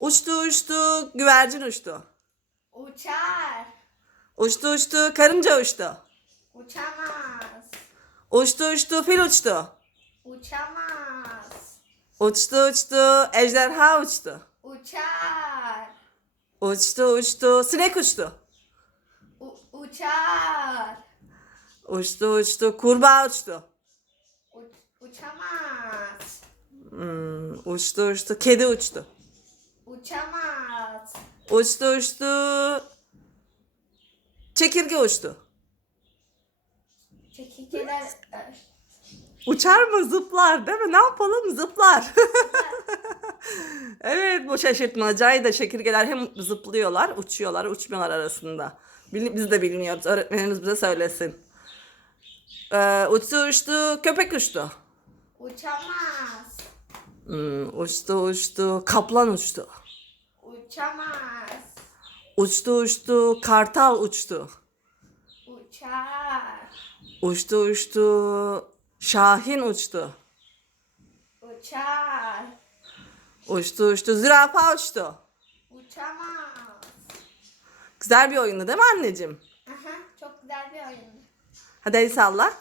Uçtu uçtu güvercin uçtu. Uçar. Uçtu uçtu karınca uçtu. Uçamaz. Uçtu uçtu fil uçtu. Uçamaz. Uçtu uçtu ejderha uçtu. Uçar. Uçtu uçtu sinek uçtu. U- uçar. Uçtu uçtu kurbağa uçtu. U- uçamaz. Hmm, uçtu uçtu kedi uçtu. Uçamaz. Uçtu uçtu çekirge uçtu. Çekirgeler Uçar mı zıplar değil mi? Ne yapalım zıplar. evet bu şaşırtmacayı da çekirgeler hem zıplıyorlar, uçuyorlar, uçmuyorlar arasında. Biz de bilmiyoruz. Öğretmenimiz bize söylesin. Ee, uçtu uçtu köpek uçtu. uçamaz. Hmm, uçtu uçtu kaplan uçtu. Uçamaz. Uçtu uçtu kartal uçtu. Uçar. Uçtu uçtu şahin uçtu. Uçar. Uçtu uçtu zürafa uçtu. Uçamaz. Güzel bir oyundu değil mi anneciğim? Aha, çok güzel bir oyun. Hadi el salla.